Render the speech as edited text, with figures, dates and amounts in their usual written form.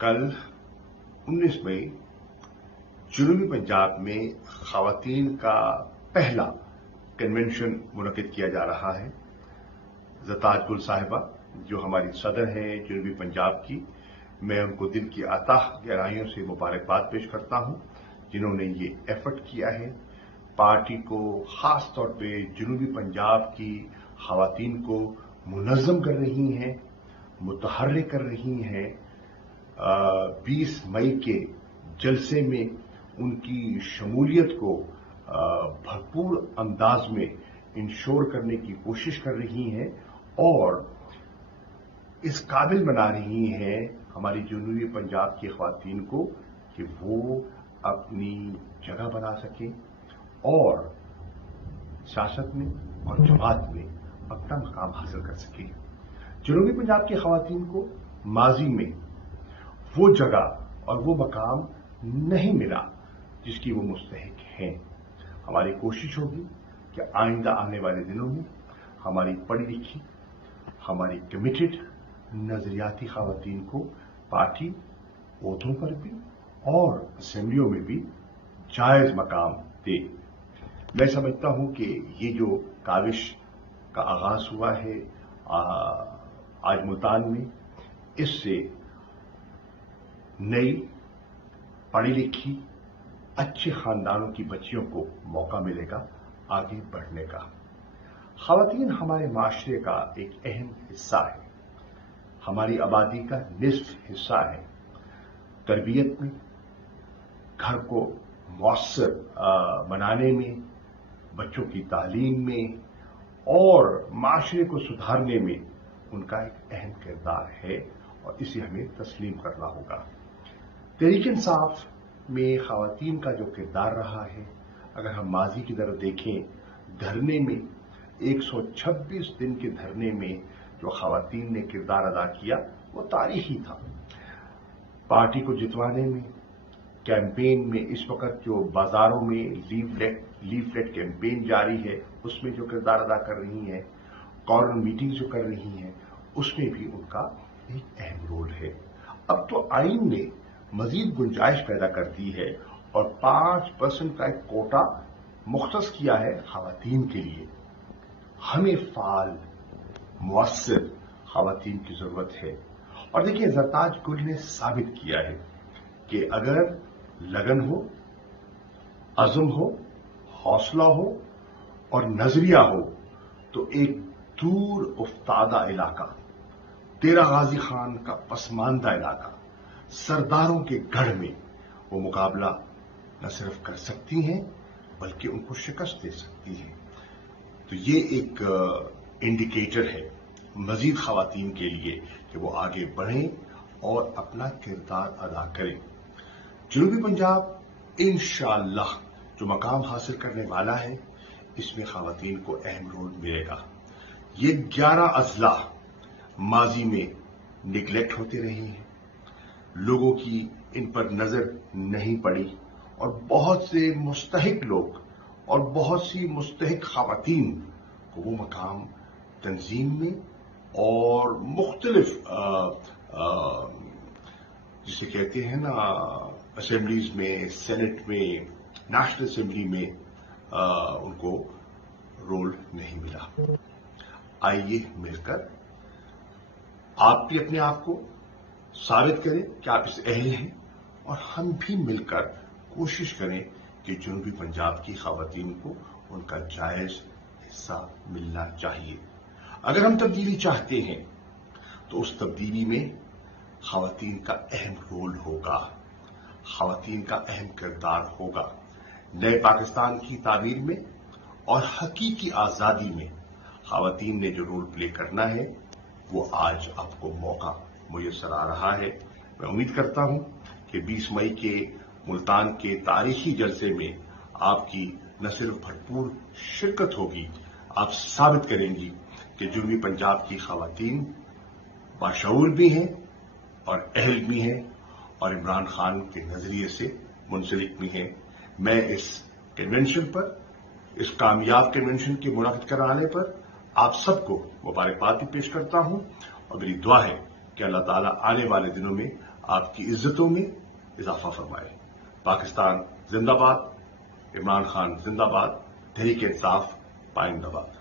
कल 19 मई जनूबी पंजाब में खवातीन का पहला कन्वेंशन मुनक्किद किया जा रहा है। ज़रताज गुल साहिबा जो हमारी सदर हैं जनूबी पंजाब की, मैं उनको दिल की अताह गहराइयों से मुबारकबाद पेश करता हूं जिन्होंने ये एफर्ट किया है। पार्टी को खास तौर पे जनूबी पंजाब की खवातीन को मुनज़्ज़म कर रही हैं, मुतहर्रिक कर रही हैं। 20 मई के जलसे में उनकी शमूलियत को भरपूर अंदाज में इंश्योर करने की कोशिश कर रही हैं और इस काबिल बना रही हैं हमारी जनूबी पंजाब की खवातीन को कि वो अपनी जगह बना सकें और सियासत में और जमात में अपना मकाम हासिल कर सकें। जनूबी पंजाब की खवातीन को माजी में वो जगह और वो मकाम नहीं मिला जिसकी वो मुस्तहिक हैं। हमारी कोशिश होगी कि आइंदा आने वाले दिनों में हमारी पढ़ी लिखी, हमारी कमिटेड नजरियाती खवातीन को पार्टी ओहदों पर भी और असेंबलियों में भी जायज मकाम दे। मैं समझता हूं कि ये जो काविश का आगाज हुआ है आज मुल्तान में, इससे नई पढ़ी लिखी अच्छे खानदानों की बच्चियों को मौका मिलेगा आगे बढ़ने का। खवातीन हमारे माशरे का एक अहम हिस्सा है, हमारी आबादी का निस्फ हिस्सा है। तरबियत में, घर को मौसर बनाने में, बच्चों की तालीम में और माशरे को सुधारने में उनका एक अहम किरदार है और इसे हमें तस्लीम करना होगा। तहरीक इंसाफ में खवातीन का जो किरदार रहा है, अगर हम माजी की तरफ देखें, धरने में 126 दिन के धरने में जो खवातीन ने किरदार अदा किया वो तारीखी था। पार्टी को जितवाने में, कैंपेन में, इस वक्त जो बाजारों में लीफलेट कैंपेन जारी है उसमें जो किरदार अदा कर रही हैं, कॉर्नर मीटिंग जो कर रही हैं, उसमें भी उनका एक अहम रोल है। अब तो आइन ने मजीद गुंजाइश पैदा कर दी है और 5% का एक कोटा मुख्तस किया है खवातीन के लिए। हमें फाल मुअस्सिर खवातीन की जरूरत है और देखिए ज़रताज गुल ने साबित किया है कि अगर लगन हो, अज़्म हो, हौसला हो और नजरिया हो तो एक दूर उफ्तादा इलाका, तेरा गाजी खान का पसमानदा इलाका, सरदारों के गढ़ में वो मुकाबला न सिर्फ कर सकती हैं बल्कि उनको शिकस्त दे सकती हैं। तो ये एक इंडिकेटर है मजीद खवातीन के लिए कि वो आगे बढ़ें और अपना किरदार अदा करें। जनूबी पंजाब इंशाअल्लाह जो मकाम हासिल करने वाला है, इसमें खवातीन को अहम रोल मिलेगा। ये 11 अजला माजी में निगलेक्ट होते रहे हैं, लोगों की इन पर नजर नहीं पड़ी और बहुत से मुस्तहिक लोग और बहुत सी मुस्तहिक खवातीन को वो मकाम तंजीम में और मुख्तलिफ जिसे कहते हैं ना असेंबलीज में, सेनेट में, नेशनल असेंबली में उनको रोल नहीं मिला। आइए मिलकर आप भी अपने आप को साबित करें कि आप इस अहल हैं और हम भी मिलकर कोशिश करें कि जनूबी पंजाब की खवातीन को उनका जायज हिस्सा मिलना चाहिए। अगर हम तब्दीली चाहते हैं तो उस तब्दीली में खवातीन का अहम रोल होगा, खवातीन का अहम किरदार होगा। नए पाकिस्तान की ताबीर में और हकीकी आजादी में खवातीन ने जो रोल प्ले करना है वो आज आपको मौका मुयस्सर आ रहा है। मैं उम्मीद करता हूं कि 20 मई के मुल्तान के तारीखी जलसे में आपकी न सिर्फ भरपूर शिरकत होगी, आप साबित करेंगी कि जनूबी पंजाब की खवातीन बाशऊर भी हैं और अहल भी हैं और इमरान खान के नजरिए से मुंसलिक भी हैं। मैं इस कन्वेंशन पर, इस कामयाब कन्वेंशन के मुनाकिद कराने पर आप सबको मुबारकबाद भी पेश करता हूं और मेरी दुआ है कि अल्लाह ताला आने वाले दिनों में آپ کی عزتوں میں اضافہ فرمائے۔ پاکستان زندہ باد، عمران خان زندہ باد، تحریک انصاف پائندہ باد۔